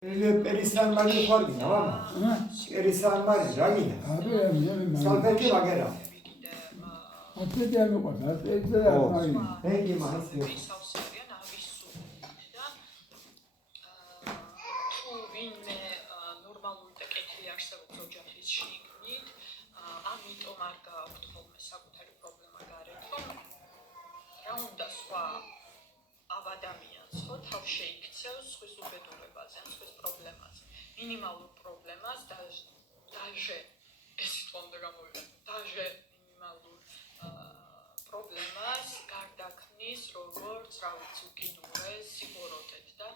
Perisan mari fark tamam. Perisan mari ragi. Abi yani. Salpeti bagera. Atlet yani o kadar. Atletler yapmayın. Peki mahsus. Minimalურ პრობლემას დაჟე ეს თქონდა გამოვიდა დაჟე მინიმალურ პრობლემას გარდაქმნის როგორც რა ვიცი უკიდურეს სიბოროტეთ და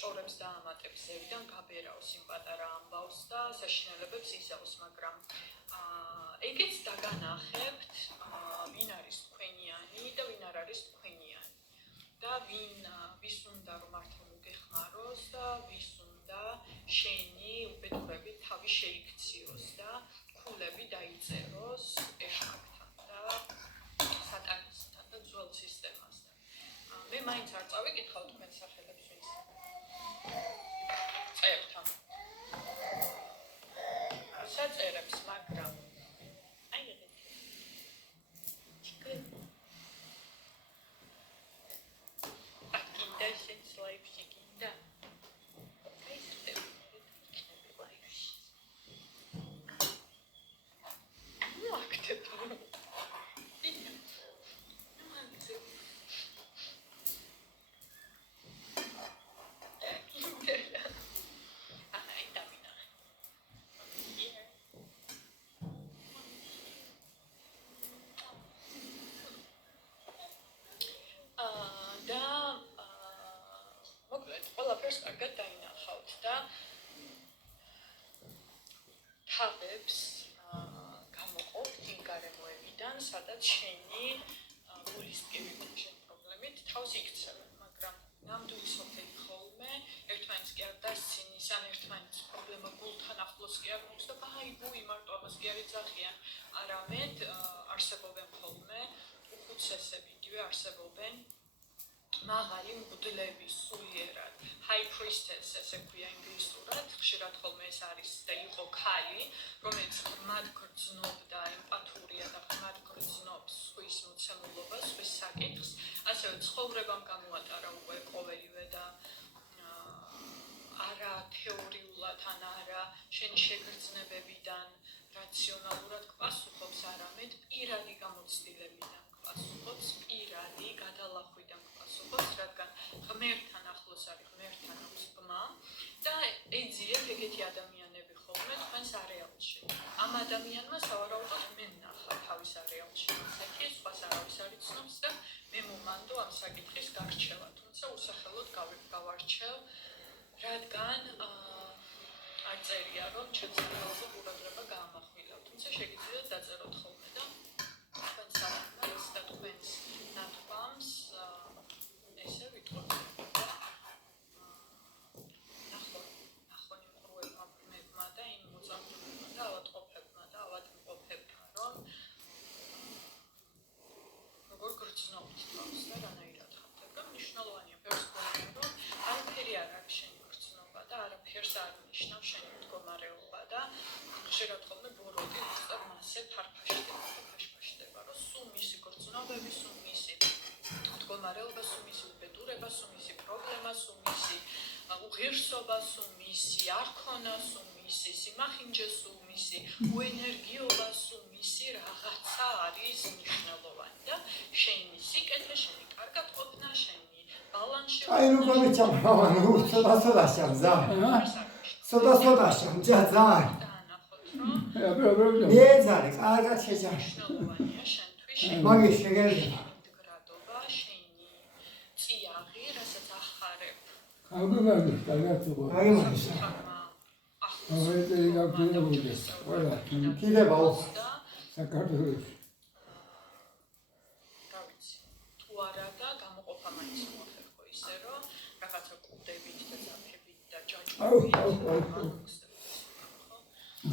ჭორებს დაამატებს ზევიდან გაბერავს იმ პატარა ამბავს და საშინელებებს იზავს მაგრამ ეგეც დაგანახებთ ვინ არის თქვენიანი და ვინ არ არის თქვენიანი და ვის უნდა რომ მართლა მოგეხმაროს და ვის შენი უბედურებით თავი შეიქციოს და ქულები დაიწეროს ეშმაკთან და სატანისთან და ძველ სისტემასთან. მე მაინც არ წავიკითხავ თქვენ სახელებს ვინც წერთან. საწერებს, მაგრამ აი ეგეთი. აკინდა შენს ლაიფში კინდა. კარგად დაინახავთ და თავებს გამოყოფთ იმ გარემოებიდან, სადაც შენი გულისკევი შენ პრობლემით თავს იქცევენ, მაგრამ ნამდვილი სოფელი ხოლმე ერთმანეთს კი არ დასცინის, ან ერთმანეთს პრობლემა გულთან ახლოს კი არ მოხს და აი ბუი მარტო ამას კი არ იძახიან, არამედ არსებობენ ხოლმე უხუცესები, იგივე არსებობენ მაღალი მღვდლები სულიერად high priestess ესე ქვია ინგლისურად ხშირად ხოლმე ეს არის და იყო ქალი რომელიც ღრმად გრძნობდა ემპათურია და ღრმად გრძნობს სხვის მოცემულობას სხვის საკითხს ასევე ცხოვრებამ გამოატარა უკვე ყოველივე და არა თეორიულად ან არა შენი შეგრძნებებიდან რაციონალურად გპასუხობს არამედ პირადი გამოცდილებიდან გპასუხობს პირადი გადალახვიდან რადგან ღმერთთან ახლოს არის ღმერთთან აქვს ბმა და ეძიებ ეგეთი ადამიანები ხოლმე თქვენს არეალში. ამ ადამიანმა სავარაუდოდ მე ნახა თავის არეალში ისეთი სხვას არავის არ იცნობს და მე მომანდო ამ საკითხის გარჩევა. თუმცა უსახელოდ გავარჩევ, რადგან არ წერია რომ ჩემს არეალზე ყურადღება გაამახვილა. თუმცა შეგიძლიათ დაწეროთ ხოლმე და თქვენს არეალს და თქვენს ნათქვამს ესე ვიტყოდ და ნახონიმყრუებმა და იმ მოწამვლებმა და ავადმყოფებმა რომ როგორ გრძნობთ თავს და რანაირად ხართ და მნიშვნელოვანია ბევრს გვაქვს რომ არაფერი არ არის შენი გრძნობა და არაფერს არ ნიშნავს შენი მდგომარეობა და ხშირად ხოლმე ბოროტი უბრალოდ მასე ფარფაშდება რომ სულ მისი გრძნობები სულ მისი მდგომარეობა სულ მისი უბედურება, სულ მისი პრობლემა, სულ მისი უღირსობა, სულ მისი არქონა, სულ მისი სიმახინჯე, სულ მისი უენერგიობა, სულ მისი რაღაცა არის მნიშვნელოვანი და შენი სიკეთე, შენი კარგად ყოფნა, შენი ბალანსი. აი როგორ მეჩამრავა, ნუ ცოტა შამზა. ცოტა შამზა. ნეძარი, კარგად შეჯამში. მნიშვნელოვანია შენთვის. მაგის შეგერდი. ალბათ კარგად იყო. აი მაგის. აი ეს გაგზავნებოდეს. ყველა კიდე ბაუს. საქართველოში. გავიცი. თუ არა და გამოყოფა მაინც მოახერხო ისე რომ რაღაცა კუდებით და ძაფებით და ჯაჭვებით